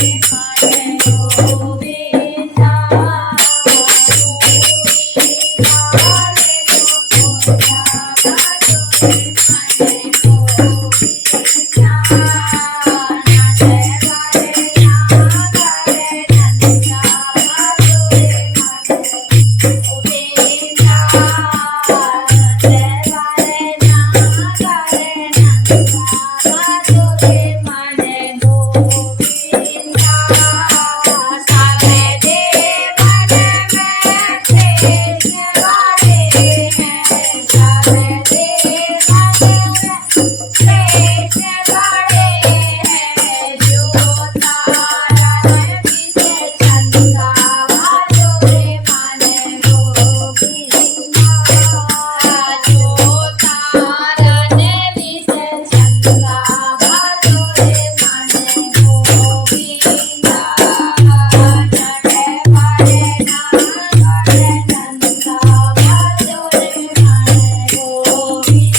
Hare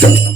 Thank you.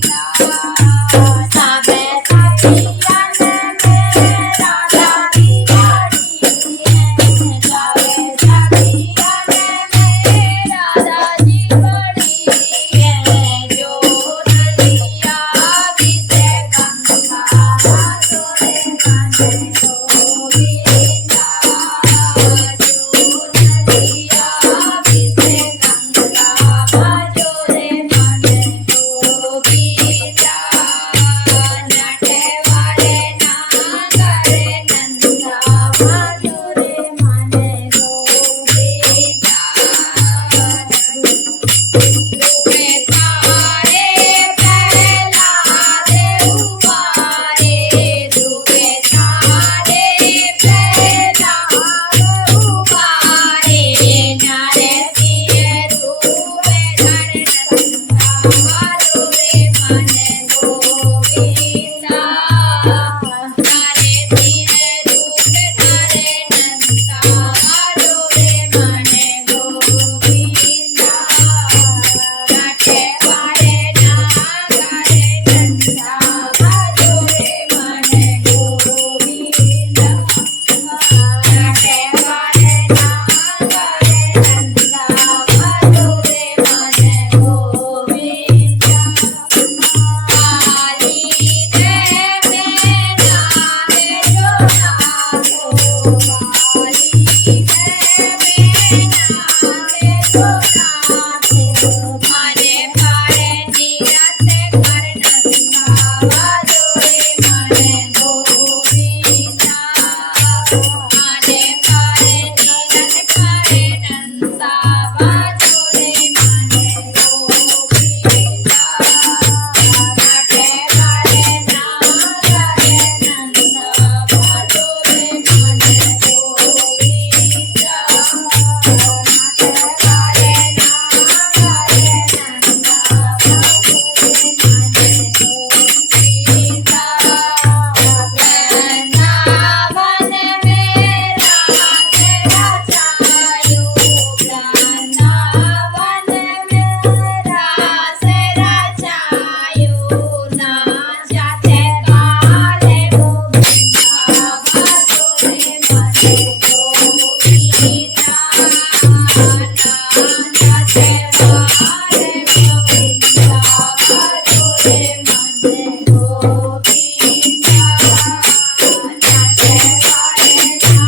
Thank you.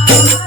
Oh,